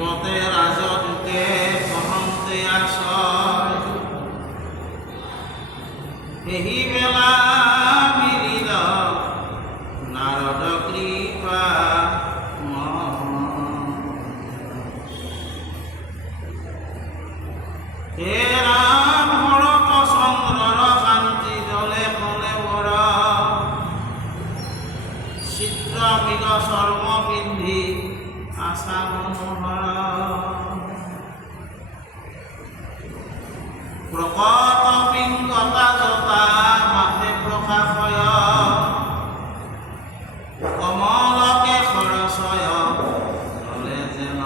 মতে রাজদূতে পহন্তে আসয় এই বেলা মিলিল নারদ কৃপা হে রাম ভরত চন্দ্রর কান্তি জলে কলে বর চিত্র মৃগ চর্ম পিন্ধি আশা মনোহর প্রকট পিংগতা জতা মাথে প্রকাশয় কমলকে খৰচয় চলে যেন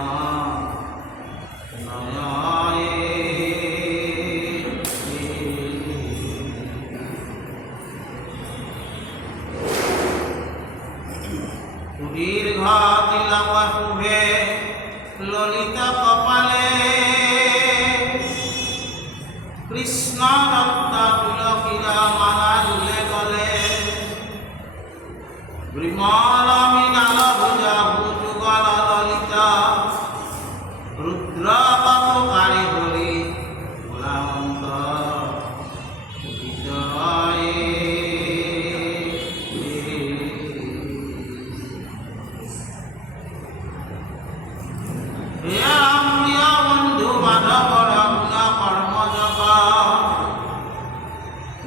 দীর্ঘ তিলক শুভে ললিত কপালে কৃষ্ণ দত্ত তুলসীর মালা দুলে গলে বিমল মৃণাল ভুজ ভুজুগল ললিত রুদ্র কপুকারি ধরি ভোলামন্ত বন্ধু মাধবর কর্মজগ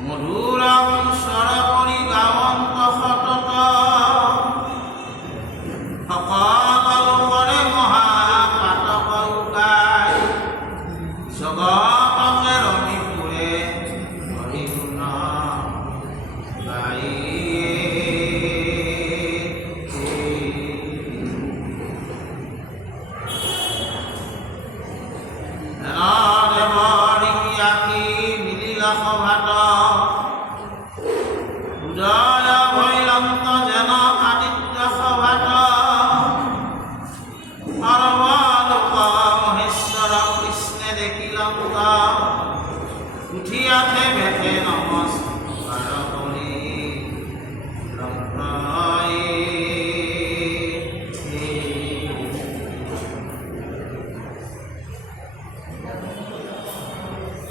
মধুর স্বর কৰি গাৱন্ত সতত সকল লোকৰে মহাপাতক উকাই জগতকে ৰমি ফুৰে হৰি গুণ গাই সভাত উদয় ভৈৰন্ত যেন আদিত্য সভাত সৰ্বলোক মহেশ্বৰ কৃষ্ণে দেখিলন্ত উঠিয়াতে বেঠে নমস্কাৰ কৰি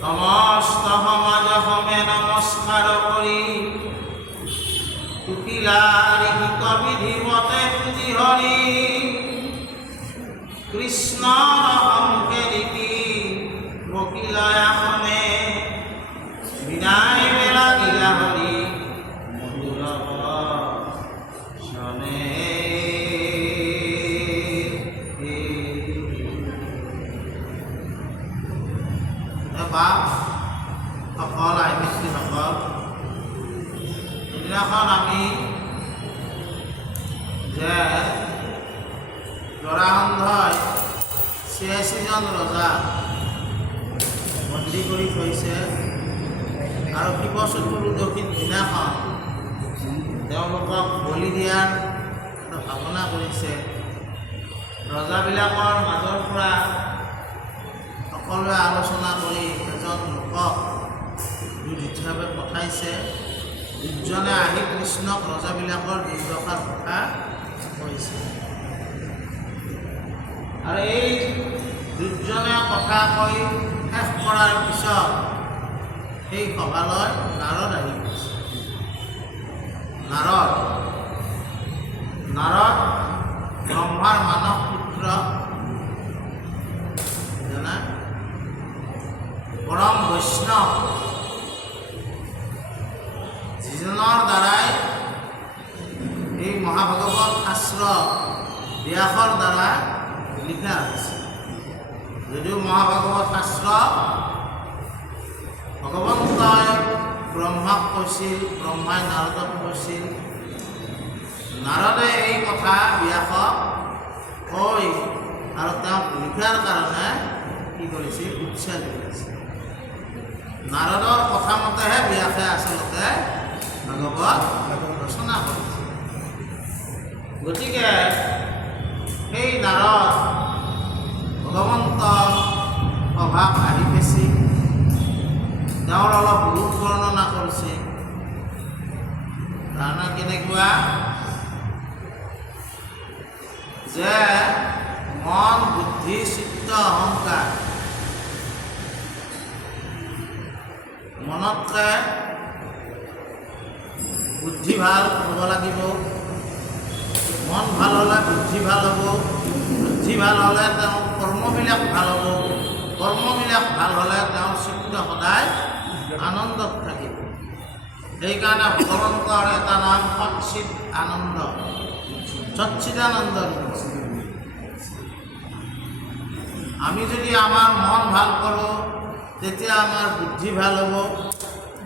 সমস্ত সমাজ সমে নমস্কাৰ কৰি কুটিলাৰি কবিধি মতে পুজি হৰি কৃষ্ণৰ সংকে লিপি বকিলয় আসনে বিনাই বেলা গিলা হৰি মধুৰ বচনে সকল আইমিস্ত্ৰীসকল সেইদিনাখন আমি যে জৰাসন্ধই ৮৬জন ৰজা বন্দী কৰি থৈছে আৰু শিৱ চতুৰ্দশীৰ দিনাখন তেওঁলোকক বলি দিয়াৰ ভাৱনা কৰিছে। ৰজাবিলাকৰ মাজৰ পৰা সকলোৱে আলোচনা কৰি এজন লোকক দূত হিচাপে পঠাইছে। দুজনে আহি কৃষ্ণক ৰজাবিলাকৰ দুৰ্দশাৰ কথা কৈছে আৰু এই দুজনে কথা কৈ শেষ কৰাৰ পিছত সেই সভালৈ নাৰদ আহি গৈছে। নাৰদ ব্ৰহ্মাৰ মানস পুত্ৰ, পৰম বৈষ্ণৱ, যিজনৰ দ্বাৰাই এই মহাভাগৱত শাস্ত্ৰ ব্যাসৰ দ্বাৰা লিখা হৈছে। যদিও মহাভাগৱত শাস্ত্ৰ ভগৱন্তই ব্ৰহ্মাক কৈছিল, ব্ৰহ্মাই নাৰদক কৈছিল, নাৰদে এই কথা ব্যাসক কৈ আৰু তেওঁক লিখাৰ কাৰণে কি কৰিছিল, উৎসাহ দিছিল। নাৰদৰ কথা মতেহে ব্যাসে আচলতে ভাগৱত ৰচনা কৰিছিল। গতিকে সেই নাৰদ ভগৱন্ত সভাত আহি পেছি তেওঁৰ অলপ ৰূপ বৰ্ণনা কৰিছে। ধাৰণা কেনেকুৱা যে মন, বুদ্ধি, চিত্ত, অহংকাৰ, মনতকৈ বুদ্ধি ভাল হ'ব লাগিব, মন ভাল হ'লে বুদ্ধি ভাল হ'ব, বুদ্ধি ভাল হ'লে তেওঁৰ কৰ্মবিলাক ভাল হ'ব, কৰ্মবিলাক ভাল হ'লে তেওঁৰ চিত্ত সদায় আনন্দত থাকিব। সেইকাৰণে ভগৱন্তৰ এটা নাম সচ্চিদ আনন্দ, সচ্চিদানন্দ। আমি যদি আমাৰ মন ভাল কৰোঁ তেতিয়া আমাৰ বুদ্ধি ভাল হ'ব,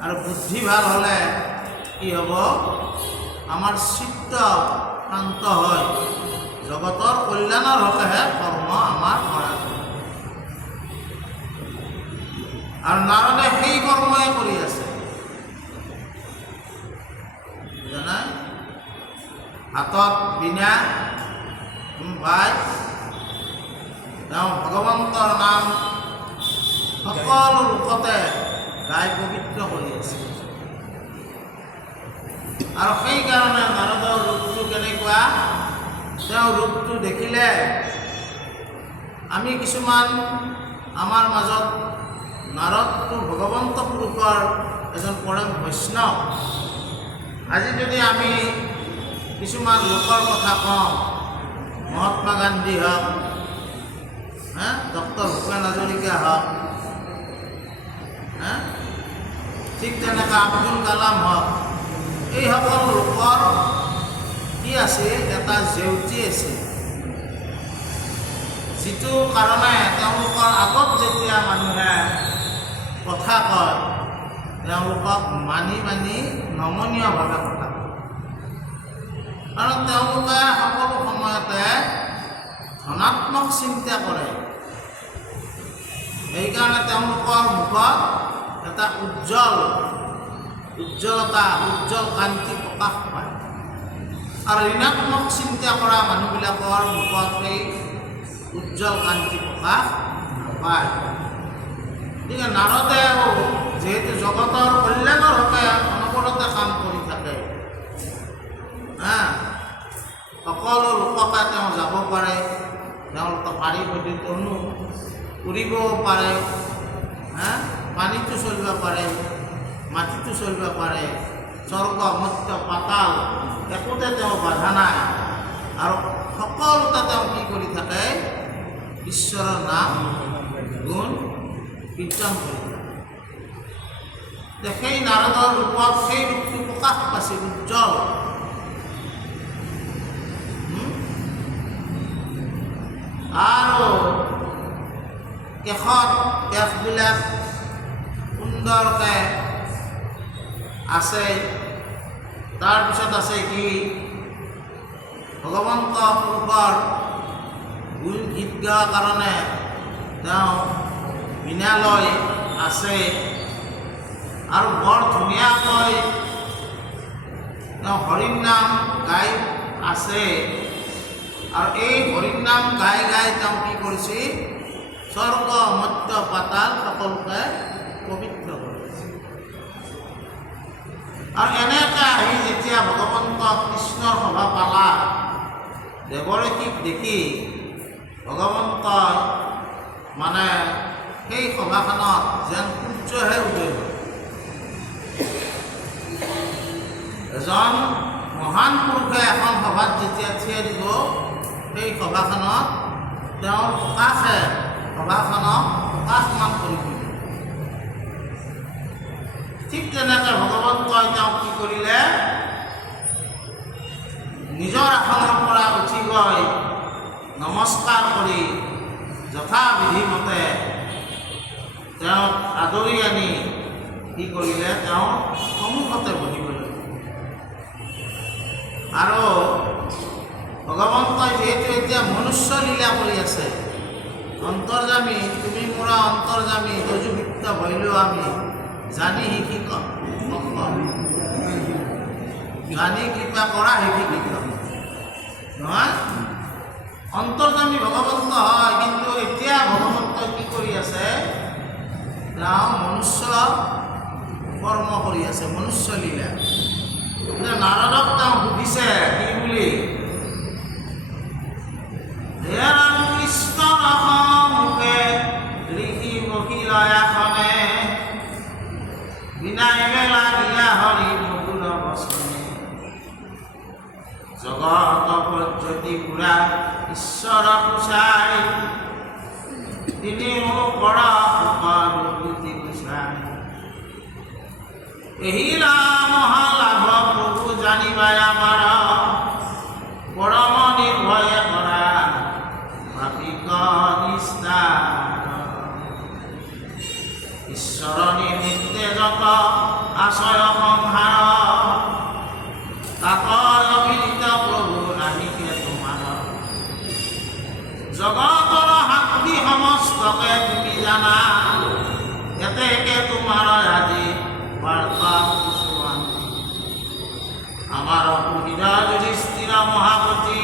আৰু বুদ্ধি ভাল হ'লে কি হ'ব, আমাৰ চিত্ত শান্ত হয়, জগতৰ কল্যাণৰ হকেহে কৰ্ম আমাৰ কৰা যায়। আৰু নাৰদে সেই কৰ্মই কৰি আছে। জানা, হাতত বীণা ভাই তেওঁ ভগৱন্তৰ নাম সকলো লোকতে গাই পবিত্ৰ কৰি আছে। আৰু সেইকাৰণে নাৰদৰ ৰূপটো কেনেকুৱা, তেওঁৰ ৰূপটো দেখিলে আমি কিছুমান আমাৰ মাজত নাৰদটো ভগৱন্ত পুৰুষৰ এজন পৰম বৈষ্ণৱ। আজি যদি আমি কিছুমান লোকৰ কথা কওঁ, মহাত্মা গান্ধী হওক, ডক্টৰ ভূপেন হাজৰিকা হওক, ঠিক তেনেকৈ আব্দুল কালাম হওক, এই সকলো লোকৰ কি আছে, এটা জেউতি আছে, যিটো কাৰণে তেওঁলোকৰ আগত যেতিয়া মানুহে কথা কয় তেওঁলোকক মানি মানি নমনীয়ভাৱে কথা কয়। কাৰণ তেওঁলোকে সকলো সময়তে ধনাত্মক চিন্তা কৰে। সেইকাৰণে তেওঁলোকৰ মুখত এটা উজ্জ্বলতা, উজ্জ্বল কান্তি প্ৰকাশ পায়। আৰু ঋণাত্মক চিন্তা কৰা মানুহবিলাকৰ মুখত সেই উজ্জ্বল কান্তি প্ৰকাশ নাপায়। গতিকে নাৰদেও যিহেতু জগতৰ কল্যাণৰ হকে অনবৰতে কাম কৰি থাকে, সকলো লোককে তেওঁ যাব পাৰে, তেওঁলোকে পাৰিবদ্যি তনু উৰিবও পাৰে, পানীটো চলিব পাৰে, মাটিটো চলিব পাৰে, স্বৰ্গ মৰ্ত্য পাতাল একোতে তেওঁ বাধা নাই। আৰু সকলোতে তেওঁ কি কৰি থাকে, ঈশ্বৰৰ নাম গুণ কীৰ্তন কৰি থাকে। সেই নাৰদৰ ৰূপত সেই ৰূপটো প্ৰকাশ পাইছে, উজ্জ্বল। আৰু কেশত কেশবিলাক সুন্দৰকৈ আছে। তাৰপিছত আছে কি, ভগৱন্ত পুৰুষৰ গুণ গীত গোৱাৰ কাৰণে তেওঁ বীণালয় আছে, আৰু বৰ ধুনীয়াকৈ তেওঁ হৰিৰ নাম গাই আছে। আৰু এই হৰিৰ নাম গাই গাই তেওঁ কি কৰিছে, স্বৰ্গ মৰ্ত্য পাতাল সকলোকে পবিত্ৰ কৰিছে। আৰু এনেকৈ আহি যেতিয়া ভগৱন্ত কৃষ্ণৰ সভা পালা, দেৱৰেখীক দেখি ভগৱন্তই মানে সেই সভাখনত যেন সূৰ্যহে উদয় হ'ল। এজন মহান পুৰুষে এখন সভাত যেতিয়া থিয় দিব, সেই সভাখনত তেওঁৰ প্ৰকাশে সভাখনক প্ৰকাশমান কৰি দিব। ঠিক তেনেকৈ ভগৱন্তই তেওঁক কি কৰিলে, নিজৰ আসনৰ পৰা উঠি গৈ নমস্কাৰ কৰি যথাবিধিমতে তেওঁক আদৰি আনি কি কৰিলে, তেওঁৰ সন্মুখতে বহিবলৈ। আৰু ভগৱন্তই যিহেতু এতিয়া মনুষ্য লীলা কৰি আছে, অন্তৰ্যামী তুমি মোৰ অন্তৰ্যামী যজুভিক্ত ভৈলো আমি জানি শিকি জানি কৃপা কৰা শিকি নহয়। অন্তৰ্যামী ভগৱন্ত হয়, কিন্তু এতিয়া ভগৱন্তই কি কৰি আছে, তেওঁ মনুষ্য কৰ্ম কৰি আছে, মনুষ্য লীলা। নাৰদক তেওঁ সুধিছে কি বুলি, হে ৰাম কৃষ্ণ মুখে ঋষি মহিলয়াখনে বিনাই বেলা গিলা হৰি মধুৰ বচনে জগত প্ৰজ্যোতি পুৰা ঈশ্বৰ কুচাই তিনি মোক কৰতি কুচাই এহিলা মহালাভ প্ৰভু জানিবাই আমাৰ পৰম নিৰ্ভয়ে কৰা ভাবিক নিস্তাৰ ঈশ্বৰ নিমিত্তে যত আশয় সংসাৰ তাক অবিদিত প্ৰভু নাহিকে তোমাৰ জগতৰ শান্তি সমস্তকে তুমি জানা এতেকে তোমাৰ আজি বাৰ্তা আমাৰ সুবিধা যুধিষ্ঠিৰ মহাপতি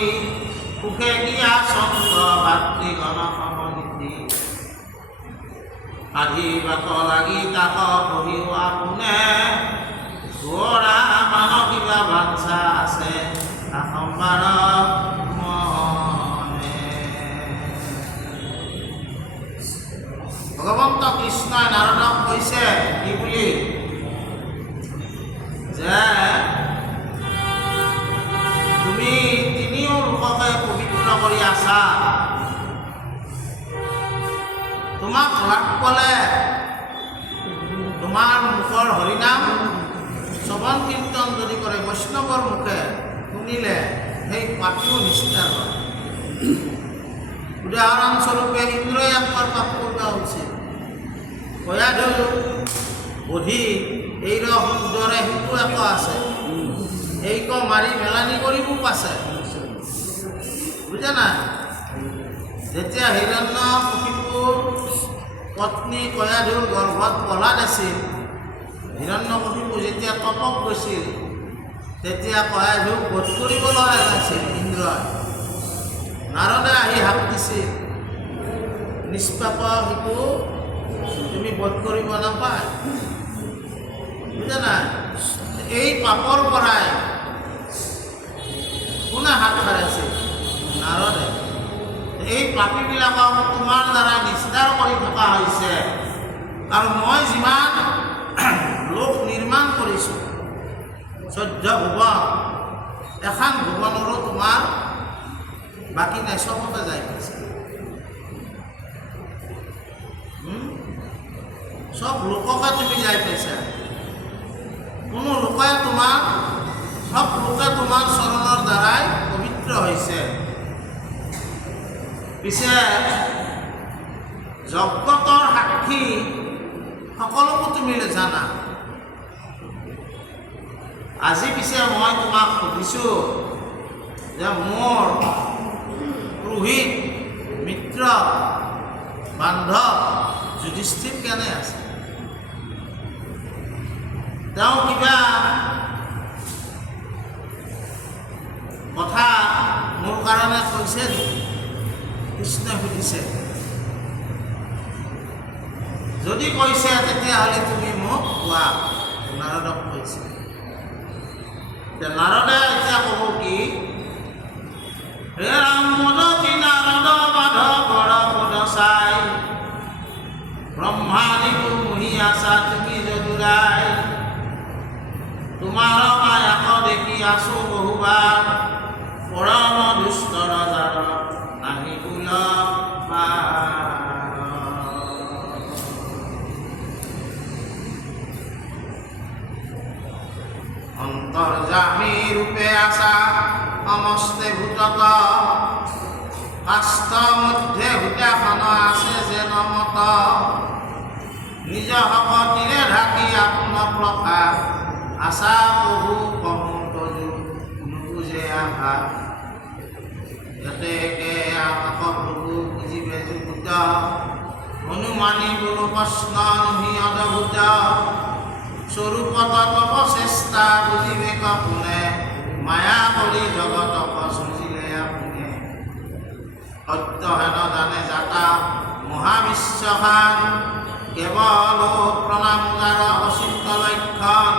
সুখে গিয়া চন্দ্ৰ ভাতৃগণ সমনীতি আধিবাক লাগি তাক পঢ়িও আপোনে গোৰা মানসিবা বাঞ্ছা আছে সম্বাৰ মনে। ভগৱন্ত কৃষ্ণই নাৰদক কৈছে কি বুলি, যে তুমি তিনিও লোককে পবিত্ৰ কৰি আছা, তোমাক লাভ পালে তোমাৰ মুখৰ হৰিনাম শ্ৰৱণ কীৰ্তন যদি কৰে বৈষ্ণৱৰ মুখে শুনিলে সেই পাপীও নিস্তাৰ হয়। উদাহৰণস্বৰূপে ইন্দ্ৰই একবাৰ পাপ কৰিব উচিত, কয়াধু বধি এই সুন্দৰে সেইটো একো আছে, এইক মাৰি মেলানি কৰিব পাছে, বুজা নাই। যেতিয়া হিৰণ্যকশিপুৰ পত্নী কয়াধুৰ গৰ্ভত প্ৰহ্লাদ আছিল, হিৰণ্যকশিপু যেতিয়া তপক গৈছিল, তেতিয়া কয়াধুক বধ কৰিবলৈ ওলাইছিল ইন্দ্ৰই। নাৰদে আহি হাক দিছিল, নিষ্পাপ শিশু তুমি বধ কৰিব নাপায়, বুজা নাই। এই পাপৰ পৰাই কোনে হাত সাৰিছিল, নাৰদে। এই পাপীবিলাকক তোমাৰ দ্বাৰা নিস্তাৰ কৰি থকা হৈছে, আৰু মই যিমান লোক নিৰ্মাণ কৰিছোঁ 14 ভুৱন, এখন ভুৱনৰো তোমাৰ বাকী নাই, চবতে যাই পাইছে। সব লোককে তুমি যাই পাইছা, কোনো লোকে তোমাক, সব লোকে তোমাৰ চৰণৰ দ্বাৰাই পবিত্ৰ হৈছে। পিছে জগতৰ সাক্ষী সকলোকো তুমি জানা। আজি পিছে মই তোমাক সুধিছোঁ যে মোৰ পুৰোহিত মিত্ৰ বান্ধৱ যুধিষ্ঠিৰ কেনে আছে, তেওঁ কিবা কথা মোৰ কাৰণে কৈছে নেকি, কৃষ্ণই সুধিছে। যদি কৈছে তেতিয়াহ'লে তুমি মোক কোৱা, নাৰদক কৈছে। নাৰদে এতিয়া ক'ব কি, হে ৰাম মদতি নাৰদ বাধ বৰ পদ চাই ব্ৰহ্মাদিকো মুহি আছা তুমি যদুৰাই তোমাৰ মায়াক দেখি আছো বহুবাৰ পৰম দুষ্ট ৰজাৰ নাহি কুল অন্তৰ্যামী ৰূপে আছা সমস্তে ভূতত কাষ্ঠ মধ্যে ভূতাসন আছে যেন মত নিজ শকতিৰে ঢাকি আত্মপ্ৰকাশ আশা বহু কহো তজু নুবুজে আশা এতেকে আমাক প্রভু বুঝিবে যুগুত অনুমানী গুরু প্রশ্ন নহি অদ্ভুত স্বরূপত তব চেষ্টা বুঝিবে কোনে মায়া কৰি জগতক সৃজিলে আপুনি সত্য হেন জানে যাতা মহাবিশ্বখান কেৱল প্ৰণাম যাৰ অচিন্ত লক্ষণ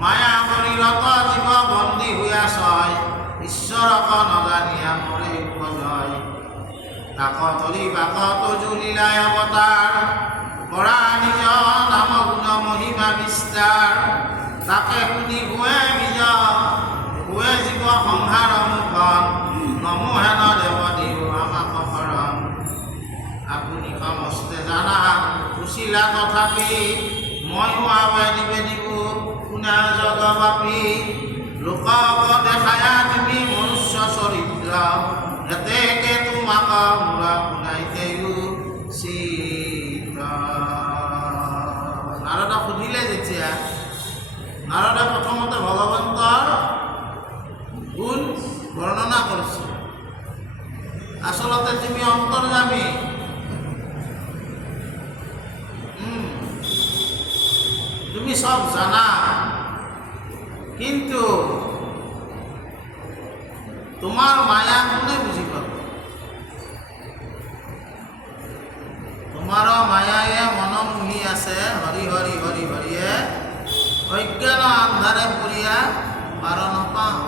মায়া শৰীৰত জীৱ বন্দী হৈ ছয় ঈশ্বৰক নজানিয়া মৰে উপজয় তাক তলি বাকত জুলিলাই অৱতাৰ কৰা নিজ নাম গুণ মহিমা বিস্তাৰ তাকে শুনি হুৱে নিজ হুৱে জীৱ সংসাৰ মুখন নমো হেন দেৱ দিও আমাক শৰণ আপুনি সমস্তে জানা কুচিলা তথাপি ময়ো আৱে নিবেদিব শুনা জগবাপী লোকক দেখায়া তুমি মনুষ্য চৰিত্ৰ এতেকে তোমাক মূৰা শুনাইতেও চিত নাৰদক সুধিলে যেতিয়া নাৰদে প্ৰথমতে ভগৱন্তৰ গুণ বৰ্ণনা কৰিছে আচলতে তুমি অন্তৰ্যামী তুমি সব জানা কিন্তু তোমার মায়া কোনে বুঝি পাব তোমার মায়ায়ে মন মুহি আছে হরি হরি হরি হরিয়ে অজ্ঞান আন্ধারে পড়িয়া পার নাপাও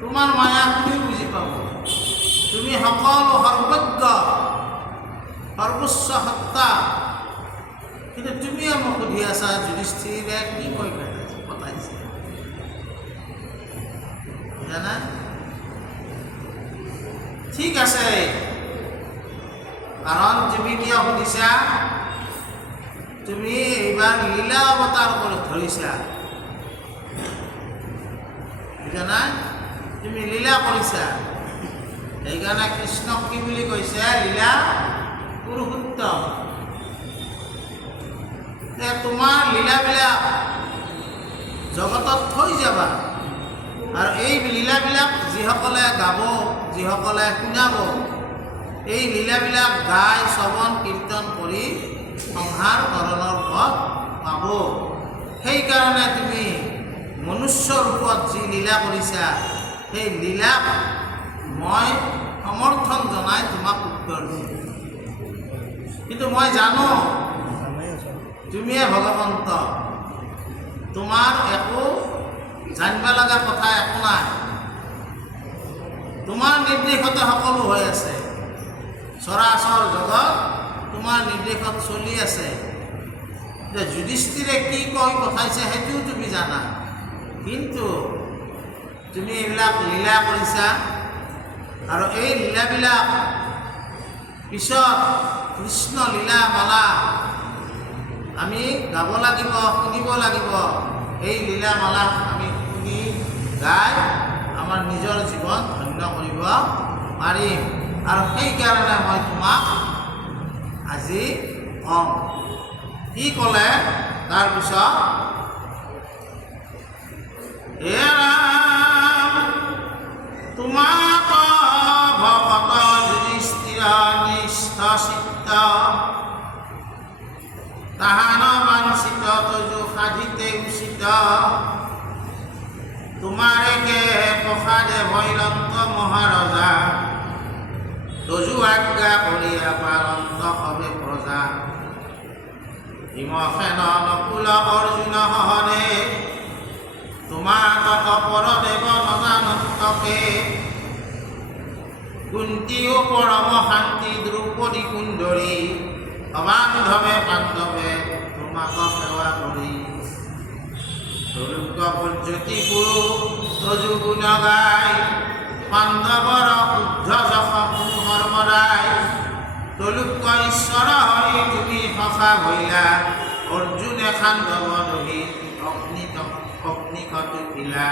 তোমার মায়া কোনে বুঝি পাব তুমি সকল সর্বজ্ঞ সর্বোচ্চ সত্তা কিন্তু তুমি আমাক সুধি আছা যুধিষ্ঠিৰে কি কৈ পতাইছে জানা ঠিক আছে কাৰণ তুমি কিয় সুধিছা তুমি এইবাৰ লীলা অৱতাৰ কৰি ধৰিছা জানা তুমি লীলা কৰিছা সেইকাৰণে কৃষ্ণক কি বুলি কৈছে লীলা পুৰুষোত্তম তোমাৰ লীলাবিলাক জগতত থৈ যাবা আৰু এই লীলাবিলাক যিসকলে গাব যিসকলে শুনাব এই লীলাবিলাক গাই শ্ৰৱণ কীৰ্তন কৰি সংসাৰ তৰণৰ পথ পাব সেইকাৰণে তুমি মনুষ্য ৰূপত যি লীলা কৰিছা সেই লীলাক মই সমৰ্থন জনাই তোমাক উত্তৰ দিম কিন্তু মই জানো তুমিয়ে ভগৱন্ত তোমাৰ একো জানিব লগা কথা একো নাই তোমাৰ নিৰ্দেশতে সকলো হৈ আছে চৰাচৰ জগত তোমাৰ নিৰ্দেশত চলি আছে যে যুধিষ্ঠিৰে কি কৈ পঠাইছে সেইটোও তুমি জানা কিন্তু তুমি এইবিলাক লীলা কৰিছা আৰু এই লীলাবিলাক পিছত কৃষ্ণ লীলা মালা আমি গাব লাগিব শুনিব লাগিব এই লীলামালা আমি শুনি গাই আমাৰ নিজৰ জীৱন ধন্য কৰিব পাৰিম আৰু সেইকাৰণে মই তোমাক আজি কম কি ক'লে তাৰপিছত হে ৰাম তোমাক ভকত যুধিষ্ঠিৰ নিষ্ঠ চিত্ত তাহান বাঞ্ছিত তজু সাধিতে উচিত তোমাৰে কে প্ৰসাদে ভৈৰন্ত মহাৰজা তজু আজ্ঞা কৰিয়া পালন্ত হবে প্ৰজা হিমসেন নকুল অৰ্জুন সহনে তোমাৰ অপৰদেৱ নজানন্তকে কুন্তীও পৰম শান্তি দ্ৰৌপদী কুন্দৰী অবান্ধৱে পাণ্ডৱে তোমাক সেৱা কৰি তৰুক পৰ্যতি পুৰু তজু গুণ গাই পাণ্ডৱৰ শুদ্ধ যশ সৰ্বদাই তলুক ঈশ্বৰ হৰি তুমি সখা ভৈলা অৰ্জুনে খাণ্ডৱ দহি অগ্নিকত উঠিলা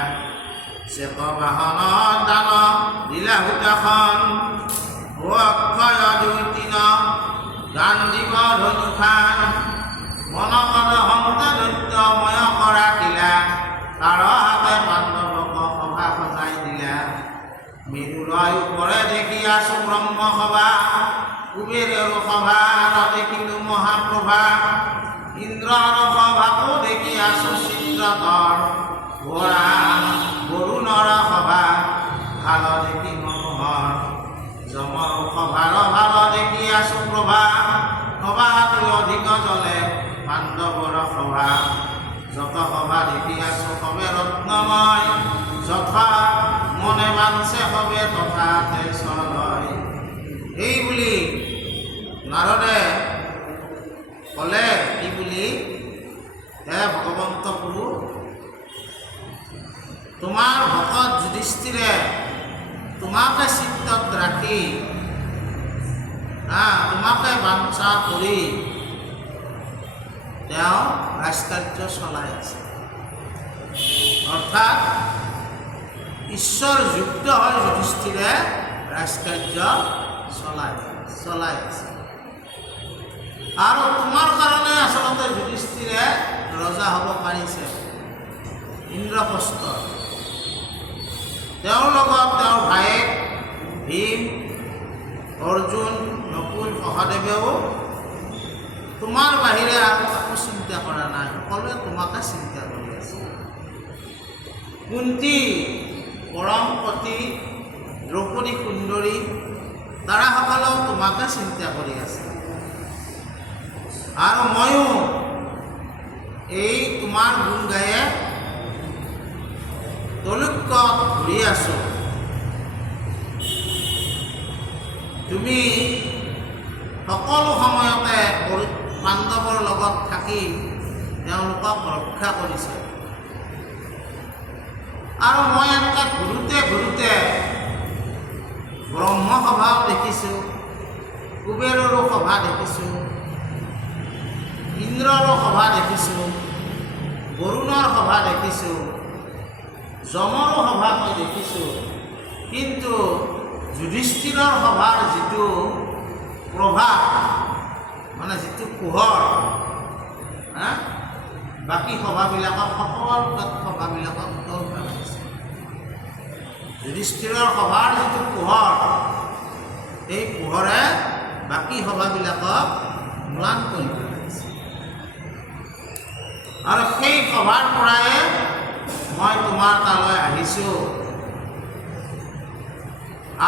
চেত বাহন দান দিলা হুতাখন অক্ষয় দুৰ্দিন গান দিব ধনুখান মনপদ হংস দৈত্যময় কৰা দিলা তাৰ হাতে পাণ্ডৱক সভা সজাই দিলা সভা ইন্দ্ৰৰ সভাকো দেখি আছো চিত্ৰকৰ ঘোঁৰা বৰুণৰ সভা ভাল দেখি মনোহৰ যমৰ সভাৰ ভাল দেখি আছো প্ৰভা সভাটো অধিক জ্বলে পাণ্ডৱৰ সভা যত সভা দেখি আছো সবে ৰত্নময় যথা মনে বাঞ্চে সবে তথাতে চলয়। এই বুলি নাৰদে ক'লে কি বুলি, হে ভগৱন্ত প্ৰভু, তোমাৰ ভকত যুধিষ্ঠিৰে তোমাকে চিত্তত ৰাখি তোমাকে বাঞ্ছা কৰি তেওঁ ৰাজকাৰ্য চলাই আছে। অৰ্থাৎ ঈশ্বৰযুক্ত হৈ যুধিষ্ঠিৰে ৰাজকাৰ্য চলাই আছে। আৰু তোমাৰ কাৰণে আচলতে যুধিষ্ঠিৰে ৰজা হ'ব পাৰিছে। ইন্দ্ৰপ্ৰস্থ তেওঁৰ লগত তেওঁৰ ভায়েক ভীম, অৰ্জুন, নকুল, সহদেৱেও তোমাৰ বাহিৰে আৰু কাকো চিন্তা কৰা নাই, সকলোৱে তোমাকে চিন্তা কৰি আছে। কুন্তী, পৰমপতি, দ্ৰৌপদী সুন্দৰী তাৰাসকলেও তোমাকে চিন্তা কৰি আছে। আৰু ময়ো এই তোমাৰ গুণ গায়ে তলুকত ঘূৰি আছো। তুমি সকলো সময়তে পাণ্ডৱৰ লগত থাকি তেওঁলোকক ৰক্ষা কৰিছে। আৰু মই এনেকৈ ঘূৰোতে ব্ৰহ্মসভাও দেখিছোঁ, কুবেৰৰো সভা দেখিছোঁ, ইন্দ্ৰৰো সভা দেখিছোঁ, বৰুণৰ সভা দেখিছোঁ, যমৰো সভা মই দেখিছোঁ। কিন্তু যুধিষ্ঠিৰৰ সভাৰ যিটো প্ৰভাৱ, মানে যিটো পোহৰ, বাকী সভাবিলাকক সভাবিলাকক তল পেলাইছে। যুধিষ্ঠিৰৰ সভাৰ যিটো পোহৰ, এই পোহৰে বাকী সভাবিলাকক ম্লান কৰি পেলাইছে। আৰু সেই সভাৰ পৰাই মই তোমাৰ তালৈ আহিছোঁ।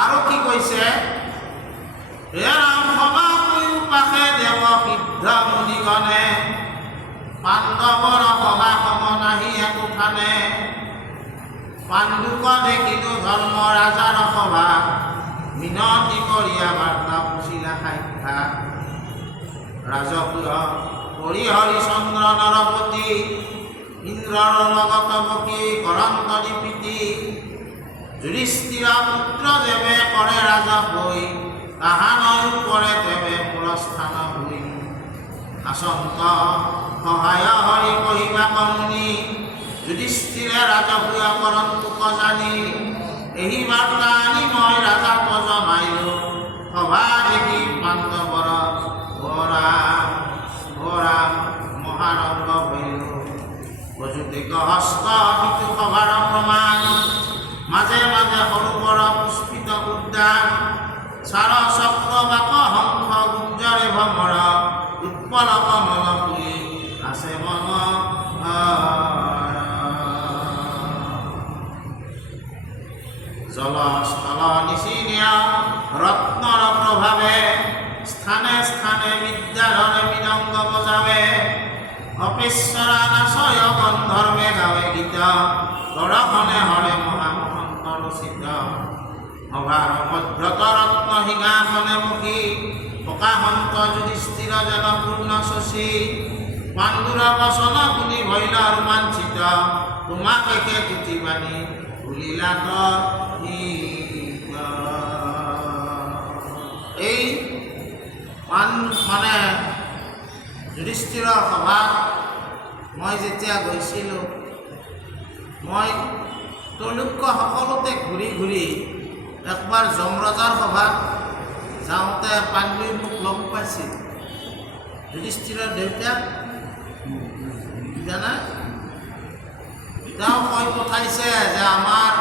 আৰু কি কৈছে, হে ৰাম সভা পাশে দেৱ সিদ্ধ মুনিগণে পাণ্ডৱৰ সভা সম নাহি একোঠানে পাণ্ডুক দেখিলো ধৰ্ম ৰাজাৰ সভা মিনতি কৰিয়া বাৰ্তা পুছিলা সাক্ষাৎ ৰাজকীয় কৰি হৰিচন্দ্ৰ নৰপতি ইন্দ্ৰৰ লগত বকি কৰন্ত দীপিতি যুধিষ্ঠিৰ পুত্ৰ যেবে কৰে ৰাজা হৈ তাহানয়ো কৰে তেবে পুৰস্থান হৈ আচন্ত সহায় হৰি কহিবা কমনি যুধিষ্ঠিৰে ৰাজহুয়া কৰন্তোক জানি এই বাৰ্তা আনি মই ৰাজাক জনাইলো সভা দেখি পাণ্ডৱৰ ঘোৰা মহাৰংগ হইল প্ৰযুতিক হস্ত সিটো সভাৰ প্ৰমাণ মাজে মাজে সৰোবৰ পুষ্পিত উদ্যান চাৰ চক্ৰ বাক হংস গুঞ্জৰে ভ্ৰমৰ উৎপল কমল ফুলি আছে মন জলস্থল নিচিনীয়া ৰত্নৰ প্ৰভাৱে স্থানে স্থানে বিদ্যাধৰে মৃদংগ বজাবে অপেশ্বৰা নাচয় গন্ধৰ্বে গাৱে গীত দৰ্শনে হৰে মহামহন্ত ৰচিত সভাৰ মধ্যত ৰত্ন সিংহাসনে মুখী প্ৰকাশন্ত যুধিষ্ঠিৰ জন পূৰ্ণ শশী পাণ্ডুৰ বচন শুনি ভৈল ৰোমাঞ্চিত তোমাকে সে তুতি বাণী ভুলিলাত এই মানে যুধিষ্ঠিৰৰ সভাত মই যেতিয়া গৈছিলোঁ, মই তলুক্য সকলোতে ঘূৰি ঘূৰি একবাৰ যমৰাজাৰ সভাত যাওঁতে পাণ্ডুৱে মোক লগ পাইছিল। যুধিষ্ঠিৰৰ দেউতাক জানা, তেওঁ কৈ পঠাইছে যে আমাৰ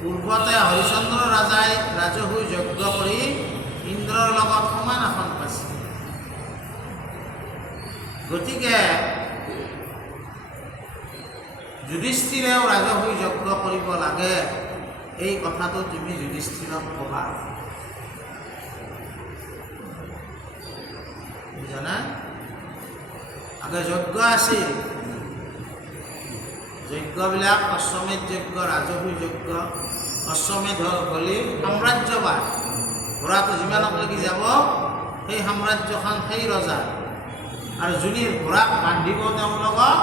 পূৰ্বতে হৰিচন্দ্ৰ ৰাজাই ৰাজহুই যজ্ঞ কৰি ইন্দ্ৰৰ লগত সমান আসন পাইছিল। গতিকে যুধিষ্ঠিৰেও ৰাজসুই যজ্ঞ কৰিব লাগে, এই কথাটো তুমি যুধিষ্ঠিৰক ক'বা। বুজানে? আগে যজ্ঞ আছিল, যজ্ঞবিলাক অশ্বমেধ যজ্ঞ, ৰাজসুই যজ্ঞ। অশ্বমেধ হ'লে সাম্ৰাজ্যবাদ, ঘোঁৰাটো যিমানক লাগি যাব সেই সাম্ৰাজ্যখন সেই ৰজাৰ, আৰু যোনে ঘোঁৰাক বান্ধিব তেওঁৰ লগত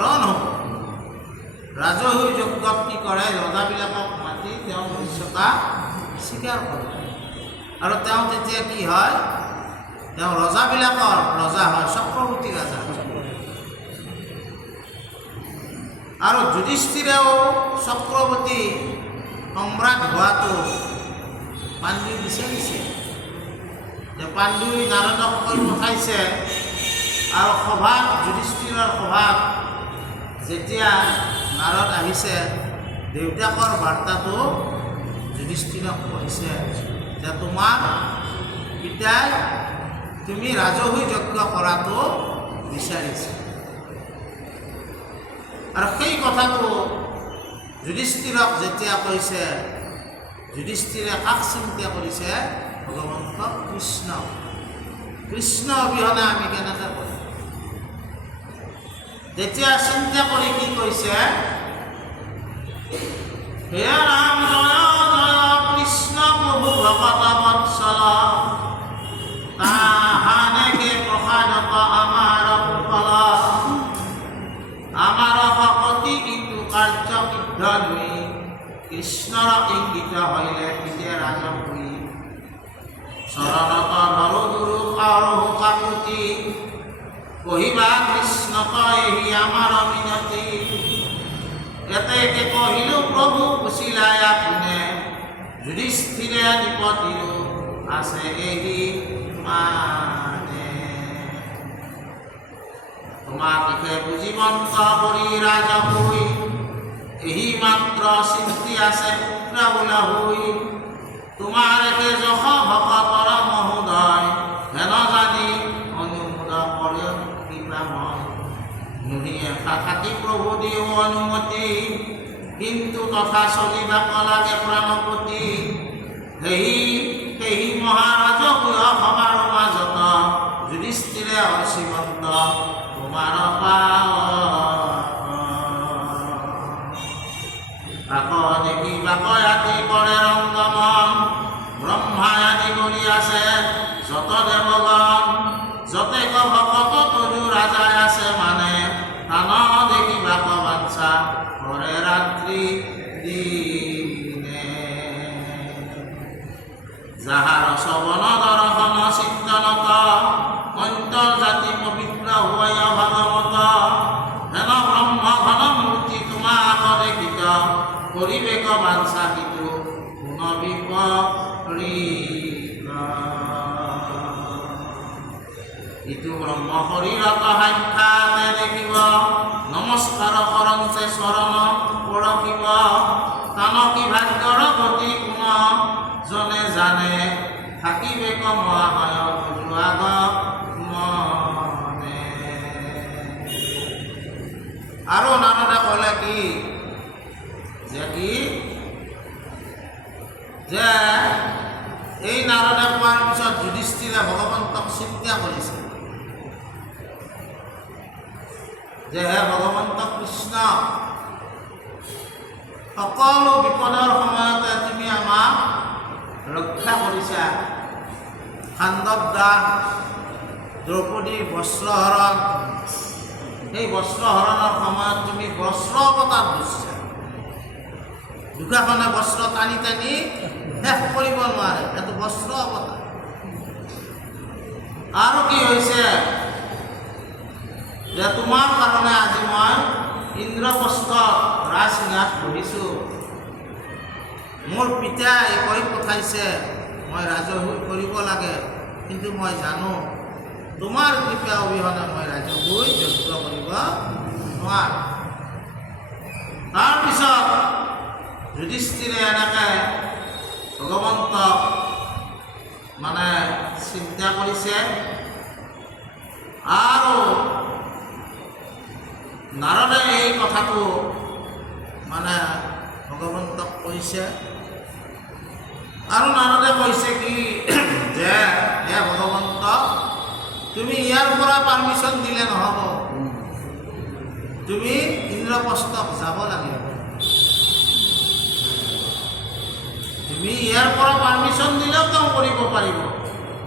ৰণ হ'ব। ৰাজসুই যজ্ঞত কি কৰে, ৰজাবিলাকক মাতি তেওঁ মনুষ্যতা স্বীকাৰ কৰে, আৰু তেওঁ তেতিয়া কি হয়, তেওঁ ৰজাবিলাকৰ ৰজা হয়, চক্ৰৱৰ্তী ৰাজা। আৰু যুধিষ্ঠিৰেও চক্ৰৱৰ্তী সম্ৰাট হোৱাটো পাণ্ডুই বিচাৰিছে। যে পাণ্ডুই নাৰদক কৈ পঠাইছে, আৰু সভাত যুধিষ্ঠিৰৰ সভাত যেতিয়া নাৰদ আহিছে, দেউতাকৰ বাৰ্তাটো যুধিষ্ঠিৰক কৈছে যে তোমাৰ পিতাই তুমি ৰাজসুই যজ্ঞ কৰাটো বিচাৰিছে। আৰু সেই কথাটো যুধিষ্ঠিৰক যেতিয়া কৈছে, যুধিষ্ঠিৰে কাক চিন্তা কৰিছে, ভগৱন্ত কৃষ্ণ। কৃষ্ণ অবিহনে আমি কেনেকৈ কৰিম? যেতিয়া চিন্তা কৰি কি কৈছে, হে ৰাম জয় জয় কৃষ্ণ প্ৰভু ভকত বৎসল, তাহানেকে প্ৰসাদত আমাৰ কুশল, আমাৰ ভকতি কিন্তু কাৰ্য সিদ্ধ নৈ, কৃষ্ণৰ ইংগিত হইলে পিতে ৰাজসুই, চৰণত ধৰো গুৰু কৰহো কাকুতি, কহিবা কৃষ্ণত এহি আমাৰ মিনতি, এতেকে কহিলো প্ৰভু কুশিলাই আপোনে, যুধিষ্ঠিৰে নিপতিৰো আছে এহি মানে, তোমাকে বুজিবন্ত কৰি ৰাজসুই, এহি মাত্ৰ চিন্তি আছে পুত্ৰ বোলাহুই, তোমাৰ একে যশ ভকতৰ মহোদয়, হেন জানি অনুমোদ কৰে কৃপাময়, নুহিয়ে থাকি প্ৰভু দিও অনুমতি, কিন্তু তথা চলিবাক লাগে প্ৰাণপতি, সেই মহাৰাজসুই সভাৰ মাজত, যুধিষ্ঠিৰে অসীমন্ত তোমাৰ বাক দেখি বাকয়াতি কৰে ৰংগমন, ব্ৰহ্মাই আদি কৰি আছে যত দেৱগণ, যতে ভকত তনু ৰাজাই আছে মানে, তান দেখি বাক বাঞ্ছা কৰে ৰাত্ৰি দিনে, যাহাৰ শ্ৰৱণ দৰ্শন চিন্তনত, অন্তৰ জাতি পবিত্ৰ হৈ ভাগৱত, হেন ব্ৰহ্ম ঘন মূৰ্তি তোমাক দেখিত, পৰিবেশ বাঞ্ছা কিন্তু গুণবিপৰীত, ইটো ব্ৰহ্ম শৰীৰত সাক্ষাতে দেখিব, নমস্কাৰ কৰন্তে চৰণ পৰখিব, তানকি ভাগ্যৰ গতি গুণ জনে জানে, থাকিবে মহাশয় যোৱাগ মনে। আৰু নাৰদে ক'লে কি যে এই নাৰদে কোৱাৰ পিছত যুধিষ্ঠিৰে ভগৱন্তক চিন্তা কৰিছে যে হে ভগৱন্ত কৃষ্ণ, সকলো বিপদৰ সময়তে তুমি আমাক ৰক্ষা কৰিছা। খাণ্ডৱ দাহ, দ্ৰৌপদীৰ বস্ত্ৰহৰণ, সেই বস্ত্ৰহৰণৰ সময়ত তুমি বস্ত্ৰ অৱতাৰ দিছা। দুখাখনে বস্ত্ৰ টানি টানি শেষ কৰিব নোৱাৰে, এইটো বস্ত্ৰ অৱতাৰ। আৰু কি হৈছে যে তোমাৰ কাৰণে আজি মই ইন্দ্ৰপ্ৰস্থত ৰাজসিংহাত বহিছোঁ। মোৰ পিতাই কৈ পঠাইছে মই ৰাজসুই কৰিব লাগে, কিন্তু মই জানো তোমাৰ কৃপা অবিহনে মই ৰাজসুই যজ্ঞ কৰিব নোৱাৰোঁ। তাৰপিছত যুধিষ্ঠিৰে এনেকৈ ভগৱন্তক চিন্তা কৰিছে আৰু নাৰদে এই কথাটো মানে ভগৱন্তক কৈছে আৰু নাৰদে কৈছে কি যে হে ভগৱন্ত তুমি ইয়াৰ পৰা পাৰ্মিশ্যন দিলে নহ'ব, তুমি ইন্দ্ৰপ্ৰস্থক যাব লাগিব। তুমি ইয়াৰ পৰা পাৰ্মিশ্যন দিলেও তেওঁ কৰিব পাৰিব,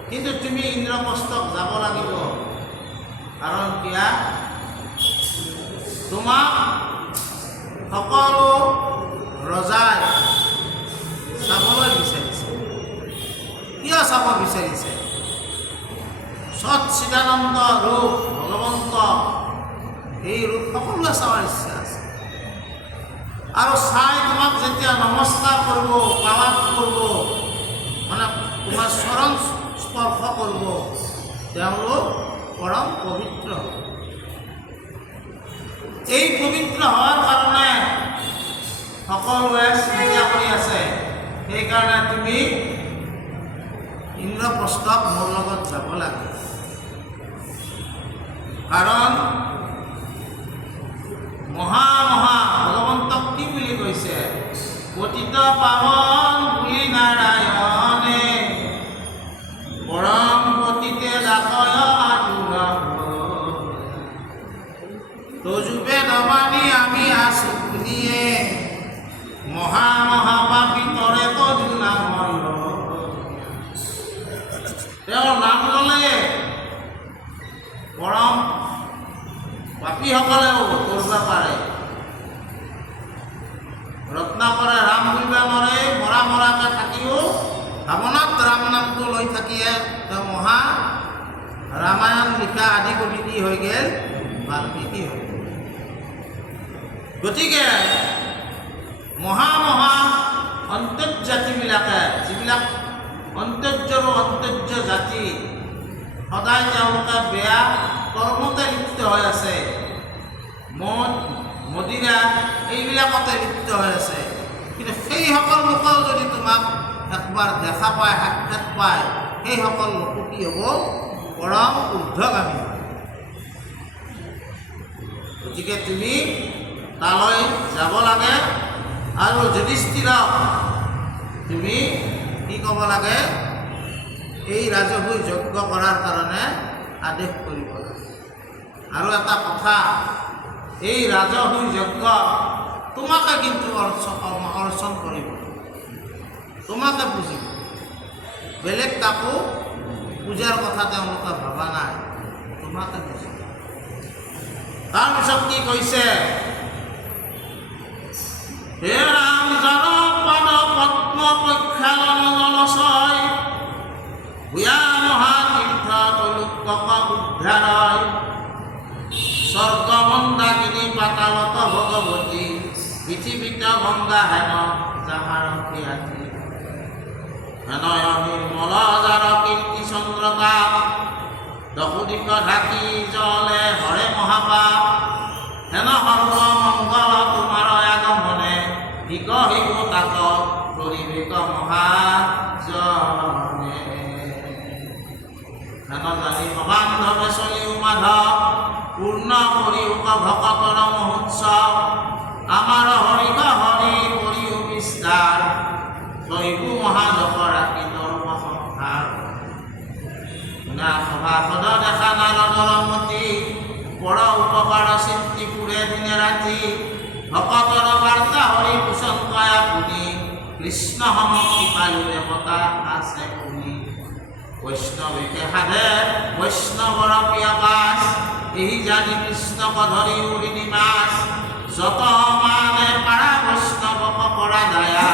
কিন্তু তুমি ইন্দ্ৰপ্ৰস্থক যাব লাগিব। কাৰণ কিয়া তোমাক সকলো ৰজাই চাবলৈ বিচাৰিছে। কিয় চাব বিচাৰিছে? সচ্চিদানন্দ ৰূপ ভগৱন্ত, এই ৰূপ সকলোৱে চাৱাৰ ইচ্ছা আছে। আৰু চাই তোমাক যেতিয়া নমস্কাৰ কৰিব, প্ৰণাম কৰিব, মানে তোমাৰ চৰণ স্পৰ্শ কৰিব, তেওঁলোক পৰম পবিত্ৰ। এই পবিত্ৰ হোৱাৰ কাৰণে সকলোৱে চিন্তা কৰি আছে। সেইকাৰণে তুমি ইন্দ্ৰপ্ৰস্থক মোৰ লগত যাব লাগে। কাৰণ মহা ভগৱন্তক কি বুলি কৈছে? পতিত পাৱন বুলি নাৰায়ণে পৰম পতিতে দাসয় আতুৰ তজুবে দমানি আমি আছো শুনিয়ে মহা পাপী তৰে তজু নাময়। তেওঁৰ নাম ল'লে পৰম পাপীসকলেও কৰিব পাৰে। ৰত্নাকৰে ৰাম বুলিব নোৱাৰে, মৰাকে থাকিও ভাৱনাত ৰাম নামটো লৈ থাকিয়ে তেওঁ মহা ৰামায়ণ লিখা আদি কবি কি হৈ গ'ল? বাল্মীকি হৈ গ'ল। গতিকে মহা অন্তৰ্জাতিবিলাকে, যিবিলাক অন্তৰ্যৰো অন্তৰ্য জাতি, সদায় তেওঁলোকে বেয়া কৰ্মতে লিপ্ত হৈ আছে। মদ মদিৰা এইবিলাকতে লিপ্ত হৈ আছে। কিন্তু সেইসকল লোকেও যদি তোমাক একবাৰ দেখা পায়, সাক্ষাৎ পায়, সেইসকল লোকো কি হ'ব? পৰম ঊৰ্ধ্বগামী। গতিকে তুমি তালৈ যাব লাগে। আৰু যুধিষ্ঠিৰক তুমি কি ক'ব লাগে? এই ৰাজহুই যজ্ঞ কৰাৰ কাৰণে আদেশ কৰিব লাগে। আৰু এটা কথা, এই ৰাজহুই যজ্ঞ তোমাকে কিন্তু অৰ্চন কৰিব, তোমাকে পুজিব, বেলেগ কাকো পূজাৰ কথা তেওঁলোকে ভবা নাই, তোমাকে পুজিব। তাৰপিছত কি কৈছে? হে ৰাম জাৰ পদ পদ্ম প্ৰক্ষালন জলচয় ভূয়া মহাতীৰ্থ তলুকক উদ্ধাৰয় স্বৰ্গ মন্দাকিনী পাতালত ভগৱতী পৃথিৱীত গংগা হেন যাহাৰ খ্যাতি হেনয় নিৰ্মল যাৰ কীৰ্তি চন্দ্ৰতা দশোদিশ ঢাকি জলে হৰে মহাপাপ হেন সৰ্ব মংগল তোমাৰ আগমনে হিক তাক পৰিবেশ মহাজনে হেন জানি মহান্ধৱে চলিও মাধৱ পূৰ্ণ কৰি ভকতৰ মহোৎসৱ আমাৰ হৰিক হৰি কৰিও বিস্তাৰ দৈবু মহাদশ ৰাখি ধৰ্ম সংসাৰ না সভাসদ দেখা নাৰদৰ মতি পৰ উপকাৰ চিন্তি পুৰে দিনে ৰাতি ভকতৰ বাৰ্তা হৰি পোষণ কয়া পুনি কৃষ্ণ সম কৃপালু দেৱতা আছে শুনি বৈষ্ণৱীকে সাধে বৈষ্ণৱৰ প্ৰিয় পাছ এই জানি কৃষ্ণক ধৰি উৰি নিমাছ যত মানে পাৰা বৈষ্ণৱক কৰা দয়া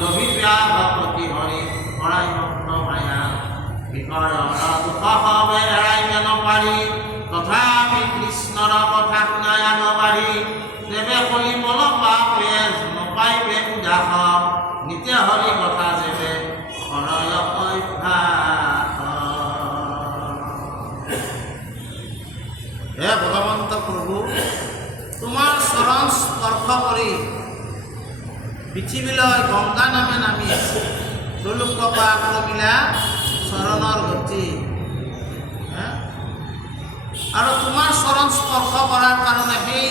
লভিব্যা ভকতি হৰি কৰাই ভক্ত মায়া বিকৰৰ দুখ হবে এৰাইব নপাৰি তথাপি কৃষ্ণৰ কথা শুনাই আগ বাঢ়ি দেৱে কলি বল পাপে নপাইবে উদাস নিত্য হৰি কথা যেবে হৰয় অভ্যাস। হে ভগৱন্ত প্ৰভু, তোমাৰ চৰণ স্পৰ্শ কৰি পৃথিৱীলৈ গংগা নামে নামি আছে। তোলোক কমিলা চৰণৰ গতি আৰু তোমাৰ চৰণ স্পৰ্শ কৰাৰ কাৰণে সেই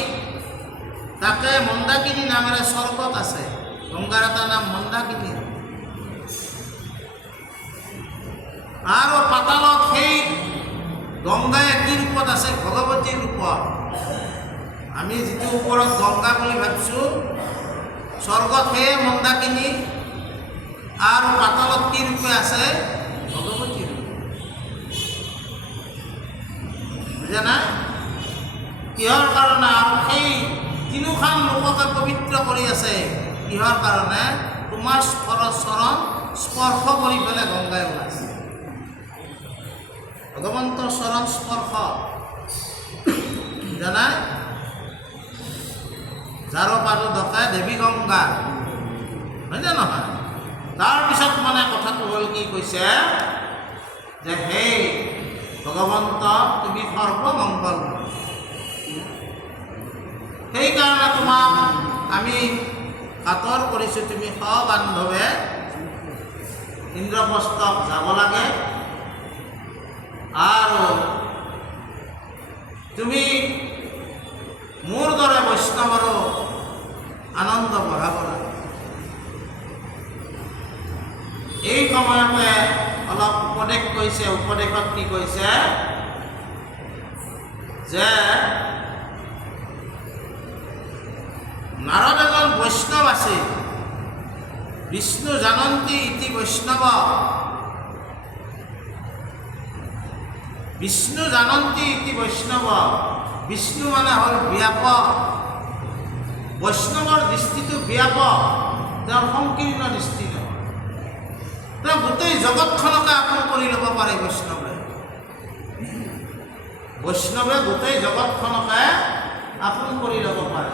তাকে মন্দাকিনী নামেৰে স্বৰ্গত আছে। গংগাৰ এটা নাম মন্দাকিনী। আৰু পাতালত সেই গংগাই কি ৰূপত আছে? ভগৱতীৰ ৰূপত। আমি যিটো ওপৰত গংগা বুলি ভাবিছোঁ, স্বৰ্গত সেয়ে মন্দাকিনী, আৰু পাতালত কি ৰূপে আছে? ভগৱতীৰ ৰূপ। বুজা নাই? কিহৰ কাৰণে? আৰু সেই তিনিখন লোককে পবিত্ৰ কৰি আছে। কিহৰ কাৰণে? তোমাৰ চৰণ স্পৰ্শ কৰি পেলাই গংগাই ওলাইছে। ভগৱন্তৰ চৰণ স্পৰ্শ জানা? যাৰ পাদু দকাই দেৱী গংগা, হয়নে নহয়? তাৰপিছত মানে কথাটো হ'ল কি কৈছে যে হে ভগৱন্ত তুমি সৰ্বমংগল। সেইকাৰণে তোমাক আমি কাতৰ কৰিছোঁ, তুমি সবান্ধৱে ইন্দ্ৰপ্ৰস্থক যাব লাগে আৰু তুমি মোৰ দৰে বৈষ্ণৱৰো আনন্দ বঢ়াব লাগে। এই সময়তে অলপ উপদেশ কৈছে। উপদেশত কি কৈছে যে নাৰদ এজন বৈষ্ণৱ আছিল। বিষ্ণু জানন্তী ইতি বৈষ্ণৱ। বিষ্ণু জানন্তী ইতি বৈষ্ণৱ। বিষ্ণু মানে হ'ল ব্যাপক। বৈষ্ণৱৰ দৃষ্টিটো ব্যাপক, তেওঁৰ সংকীৰ্ণ দৃষ্টি নহয়। তেওঁ গোটেই জগতখনকে আপোন কৰি ল'ব পাৰে। বৈষ্ণৱে গোটেই জগতখনকে আপোন কৰি ল'ব পাৰে।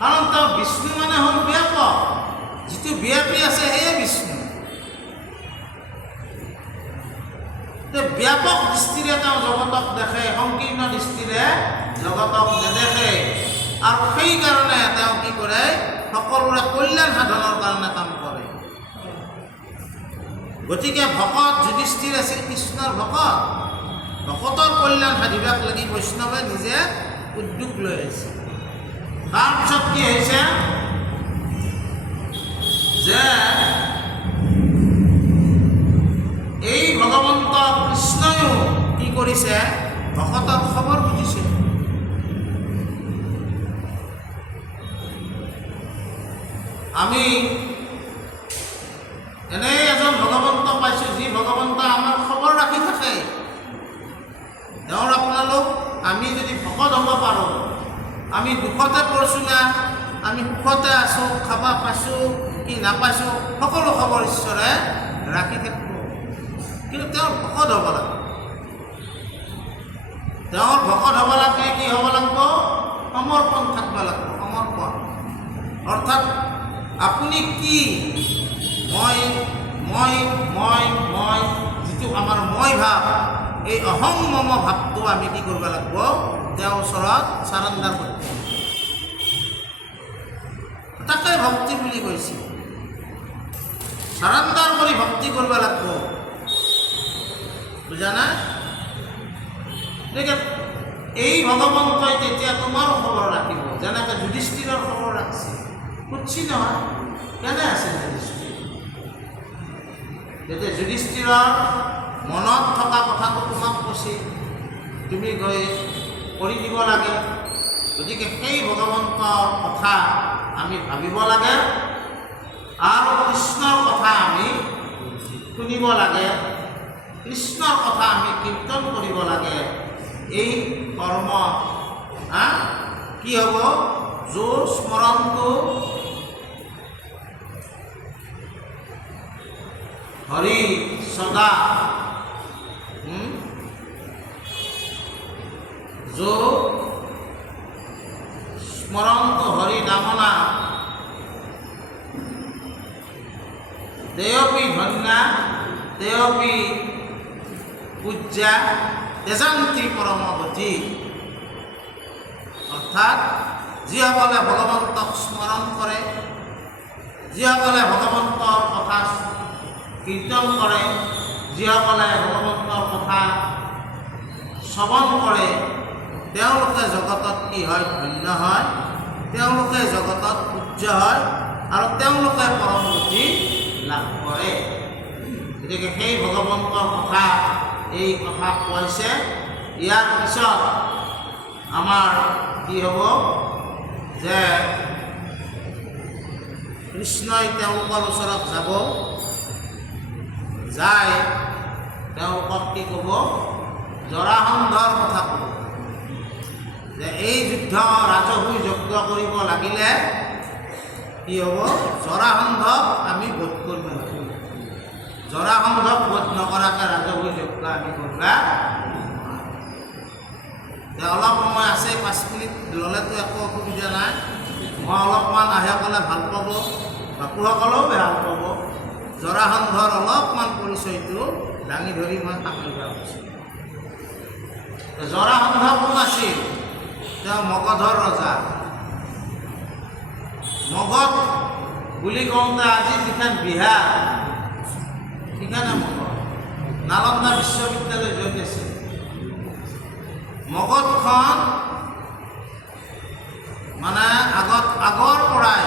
কাৰণ তেওঁ বিষ্ণু মানে হ'ল ব্যাপক। যিটো ব্যাপী আছে সেয়ে বিষ্ণু। ব্যাপক দৃষ্টিৰে তেওঁ জগতক দেখে, সংকীৰ্ণ দৃষ্টিৰে জগতক নেদেখে। আৰু সেইকাৰণে তেওঁ কি কৰে? সকলোৰে কল্যাণ সাধনৰ কাৰণে কাম কৰে। গতিকে ভকত যুধিষ্ঠিৰ আছিল কৃষ্ণৰ ভকত। ভকতৰ কল্যাণ সাধিবাক লাগি বৈষ্ণৱে নিজে উদ্যোগ লৈ আহিছে। তাৰপিছত কি হৈছে যে এই ভগৱন্ত কৃষ্ণয়ো কি কৰিছে? ভকতৰ খবৰ বুজিছে। আমি এনে এজন ভগৱন্ত পাইছোঁ, যি ভগৱন্ত আমাৰ খবৰ ৰাখি থাকে। তেওঁৰ আপোনালোক আমি যদি ভকত হ'ব পাৰোঁ, আমি দুখতে পৰিছোঁ না, আমি সুখতে আছোঁ, খাবা পাইছোঁ কি নাপাইছোঁ, সকলো খবৰ ঈশ্বৰে ৰাখি থাকিব। কিন্তু তেওঁৰ ভকত হ'ব লাগিব। তেওঁৰ ভকত হ'ব লাগিলে কি হ'ব লাগিব? সমৰ্পণ থাকিব লাগিব। সমৰ্পণ অৰ্থাৎ আপুনি কি? মই যিটো আমাৰ মই ভাৱ, এই অহং মম ভাৱটো আমি কি কৰিব লাগিব? তেওঁৰ ওচৰত চাৰেণ্ডাৰ কৰিব। তাকে ভক্তি বুলি কৈছে। চাৰেণ্ডাৰ কৰি ভক্তি কৰিব লাগিব। বুজা নাই? গতিকে এই ভগৱন্তই তেতিয়া তোমাৰো খবৰ ৰাখিব, যেনেকৈ যুধিষ্ঠিৰৰ খবৰ ৰাখিছে। সুধছি নহয় কেনে আছে যুধিষ্ঠিৰ? যেতিয়া যুধিষ্ঠিৰৰ মনত থকা কথাটো তোমাক কৈছে, তুমি গৈ কৰি দিব লাগে। গতিকে সেই ভগৱন্তৰ কথা আমি ভাবিব লাগে আৰু কৃষ্ণৰ কথা আমি শুনিব লাগে। কৃষ্ণৰ কথা আমি কীৰ্তন কৰিব লাগে। এই কৰ্ম কি হ'ব? যোৰ স্মৰণটো হৰি সদা जो स्मरंत हरि नामना देवपी धन्या देवपी पूज्या तेजान्ति परमगति अर्थात जिसकले भगवन्तक स्मरण करे जिसकले भगवन्तर कथा कीर्तन करे जिसकले भगवन्तर कथा শ্ৰৱণ কৰে তেওঁলোকে জগতত কি হয়? ধন্য হয়, তেওঁলোকে জগতত পূজ্য হয় আৰু তেওঁলোকে পৰম গতি লাভ কৰে। গতিকে সেই ভগৱন্তৰ কথা এই কথা কৈছে। ইয়াৰ পিছত আমাৰ কি হ'ব যে কৃষ্ণই তেওঁলোকৰ ওচৰত যাব, যাই তেওঁলোকক কি ক'ব? জৰাসন্ধৰ কথা ক'ব যে এই যুদ্ধ ৰাজহুই যজ্ঞ কৰিব লাগিলে কি হ'ব? জৰাসন্ধক আমি বধ কৰিব লাগিব। জৰাসন্ধক বধ নকৰাকৈ ৰাজহুই যজ্ঞ আমি কৰিব। অলপ সময় আছে, 5 মিনিট ল'লেতো একো অসুবিধা নাই। মই অলপমান আহ্যসকলে ভাল পাব, বাপুসকলেও বেয়া পাব। জৰাসন্ধৰ অলপমান পৰিচয়টো দাঙি ধৰি মই সামৰিব খুজিছোঁ। জৰাসন্ধ কোন আছিল? তেওঁ মগধৰ ৰজা। মগধ বুলি কওঁতে আজি যিখন বিহাৰ সিখানে মগধ। নালন্দা বিশ্ববিদ্যালয় য'ত আছে মগধখন মানে আগৰ পৰাই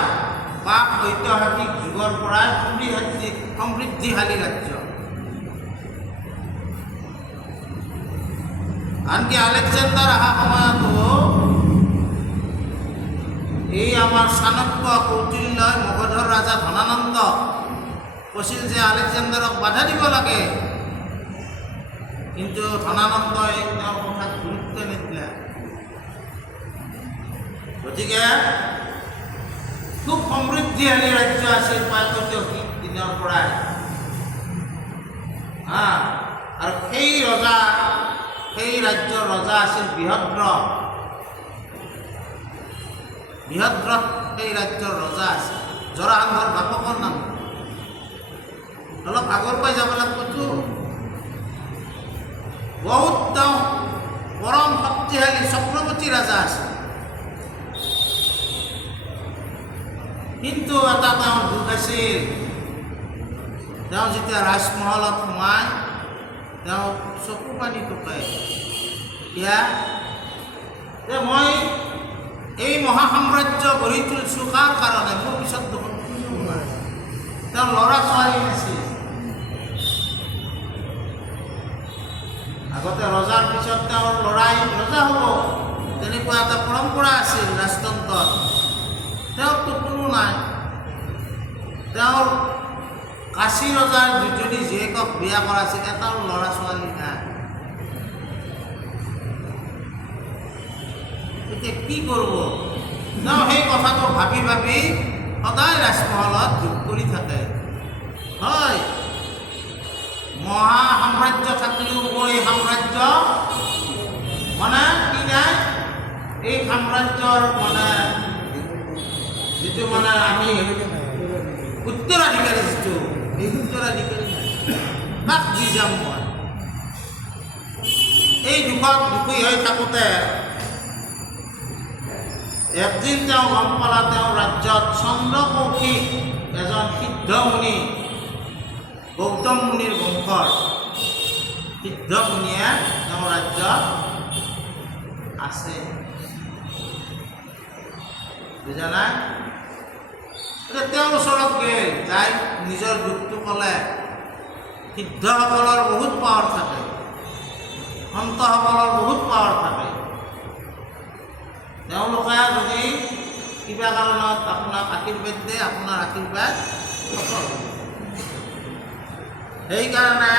প্ৰাক ঐতিহাসিক যুগৰ পৰাই সমৃদ্ধিশালী ৰাজ্য। আনকি আলেকজেণ্ডাৰ অহা সময়তো এই আমাৰ চাণক্য কৌটিল্যই মগধৰ ৰাজা ধনানন্দ কৈছিল যে আলেকজেণ্ডাৰক বাধা দিব লাগে, কিন্তু ধনানন্দই তেওঁৰ কথাত গুৰুত্ব নিদিলে। গতিকে খুব সমৃদ্ধিশালী ৰাজ্য আছিল প্ৰাগৈতিহাসিক দিনৰ পৰাই। আৰু সেই ৰাজ্যৰ ৰজা আছিল বৃহদ্ৰ। সেই ৰাজ্যৰ ৰজা আছিল। জৰাসন্ধৰ বাপকৰ নাম। অলপ আগৰ পৰাই যাব লাগিবতো। বহুত তেওঁ পৰম শক্তিশালী চক্ৰৱৰ্তী ৰাজা আছিল। কিন্তু এটা তেওঁৰ দুখ আছিল, তেওঁ যেতিয়া ৰাজমহলত সোমাই তেওঁ চকু পানী টুকাই এতিয়া যে মই এই মহাসাম্ৰাজ্য গঢ়ি তুলিছোঁ কাৰ কাৰণে? মোৰ পিছত দেখোন কোনো নাই। তেওঁৰ ল'ৰা ছোৱালী নাছিল। আগতে ৰজাৰ পিছত তেওঁৰ ল'ৰাই ৰজা হ'ব, তেনেকুৱা এটা পৰম্পৰা আছিল ৰাজতন্ত্ৰত। তেওঁৰতো কোনো নাই। তেওঁৰ কাশী ৰজাৰ দুজনী জীয়েকক বিয়া কৰাইছিল, এটাও ল'ৰা ছোৱালী নাই। এতিয়া কি কৰিব? তেওঁ সেই কথাটো ভাবি ভাবি সদায় ৰাজমহলত দুখ কৰি থাকে। হয়, মহা সাম্ৰাজ্য থাকিলেও মোৰ এই সাম্ৰাজ্য মানে কি নাই, এই সাম্ৰাজ্যৰ মানে যিটো মানে আমি উত্তৰাধিকাৰী, যিটো এই উত্তৰাধিকাৰী কাক দি যাম মই? এই দুখত দুখী হৈ থাকোঁতে একদিন তেওঁ গম পালা তেওঁৰ ৰাজ্যত চন্দ্ৰকৌশিক এজন সিদ্ধ মুনি, গৌতম মুনিৰ বংশৰ সিদ্ধ মুনিয়ে তেওঁৰ ৰাজ্যত আছে। বুজা নাই? তেওঁৰ ওচৰত গৈ যাই নিজৰ দুখটো ক'লে। সিদ্ধসকলৰ বহুত পাৱাৰ থাকে, সন্তসকলৰ বহুত পাৱাৰ থাকে। তেওঁলোকে যদি কিবা কাৰণত আপোনাক আশীৰ্বাদ দিয়ে, আপোনাৰ আশীৰ্বাদ সফল হ'ব। সেইকাৰণে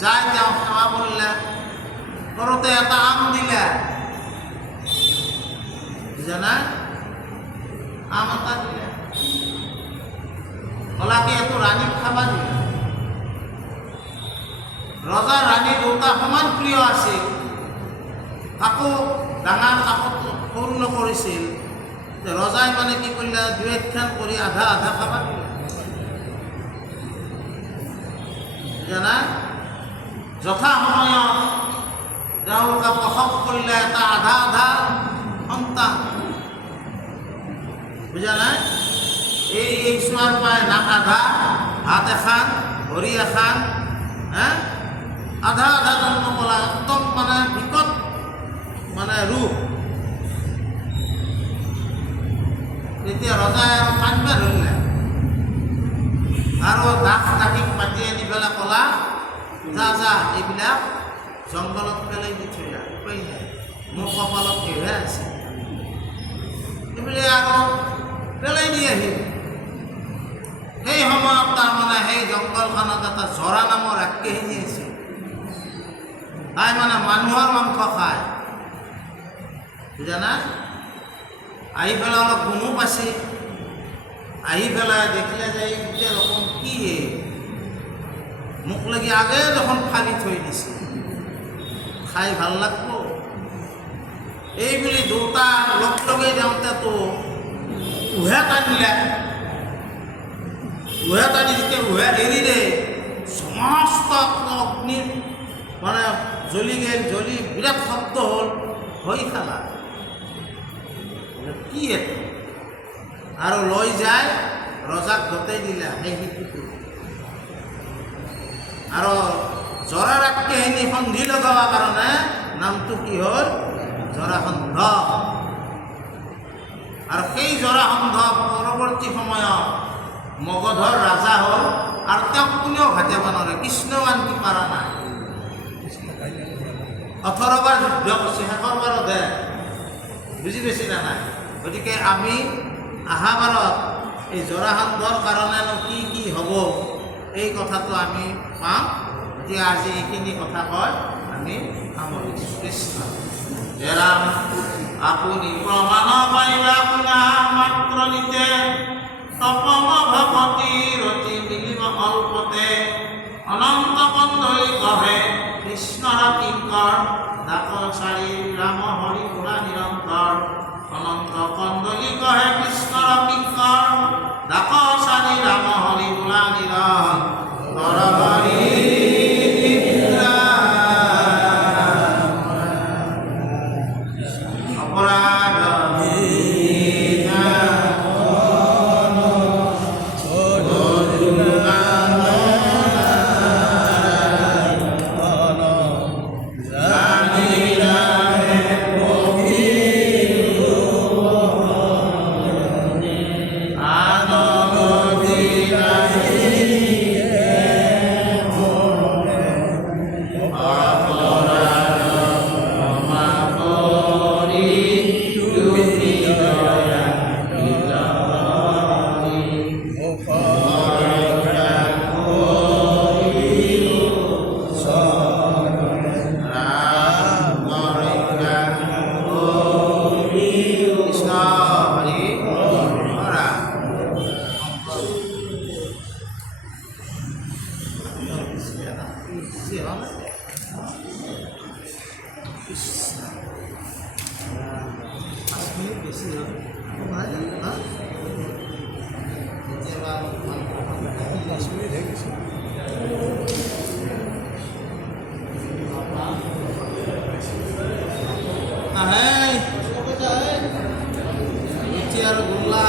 যাই তেওঁ সেৱা কৰিলে, কৰোঁতে এটা আম দিলে। বুজা আম এটা দিলে, ক'লা কি এইটো ৰাণীক খাবা দিলে। ৰজা ৰাণী দুটা সমান প্ৰিয় আছিল, কাকো ডাঙৰ কাকো সৰু নকৰিছিল। ৰজাই মানে কি কৰিলে, দুয়েকখান কৰি আধা আধা খাবা দিলে। জানা যথা সময়ত তেওঁলোকে প্ৰসৱ কৰিলে এটা আধা আধা সন্তান। বুজা নাই? এই চোৱাৰ পাই নাক আধা, হাত এখন, ভৰি এখন, আধা আধা জন্ম কলা একদম মানে বিকট মানে ৰূপ। তেতিয়া ৰজাই আৰু কান্দিব ধৰিলে আৰু দাস দাসীক মাতি আনি পেলাই ক'লা, যা যা এইবিলাক জংঘলত পেলাই দি থৈ যা, উপায় নাই, মোৰ কপালত এহে আছে। এইবিলাক আকৌ পেলাই দি আহিল। সেই সময়ত তাৰমানে সেই জংঘলখনত এটা জৰা নামৰ ৰাক্ষসিনী আছিল। তাই মানে মানুহৰ মাংস খায়, বুজা না? আহি পেলাই অলপ গুণো পাইছে, আহি পেলাই দেখিলে যে গোটেই ৰকম কি মোক লাগি আগে দেখোন ফালি থৈ দিছে, খাই ভাল লাগব। এই বুলি দুটা লগে যাওঁতেতো উহে টানিলে। উহে টানি যেতিয়া উহে এৰি দে, সমস্ত অগ্নি মানে জ্বলি গেল, জ্বলি বিৰাট শব্দ হ'ল, হৈ খালা কি এইটো? আৰু লৈ যায় ৰজাক গতাই দিলে সেই শিশুটো। আৰু জৰা ৰাক্ষসিনী সন্ধি লগাব কাৰণে নামটো কি হ'ল? জৰাসন্ধ। আৰু সেই জৰাসন্ধ পৰৱৰ্তী সময়ত মগধৰ ৰাজা হ'ল, আৰু তেওঁক কোনেও ঘাটিয়াব নোৱাৰে, কৃষ্ণও আনকি পাৰা নাই। 18 বাৰ যুদ্ধ কৰিছে, শেষৰ বাৰতহে বুজি পাইছে না নাই? গতিকে আমি অহা বাৰত এই জৰাসন্ধৰ কাৰণেনো কি কি হ'ব এই কথাটো আমি পাম। গতিকে আজি এইখিনি কথা কয় আমি সামৰিছোঁ। কৃষ্ণ হে ৰাম, আপুনি প্ৰমাণ পাইবা শুনা মাত্ৰ নিতে, তপম ভগতি ৰতি মিলিব অল্পতে, অনন্ত কন্দলি কহে কৃষ্ণৰ কিংকৰ, দাক চাৰি ৰাম হৰি পুৰা নিৰন্তৰ, অনন্ত কন্দলি কহে কৃষ্ণৰ কিংকৰ, দাক চাৰি ৰাম হৰি পুৰা নিৰন্তৰ। হৰি আৰ গোল্লা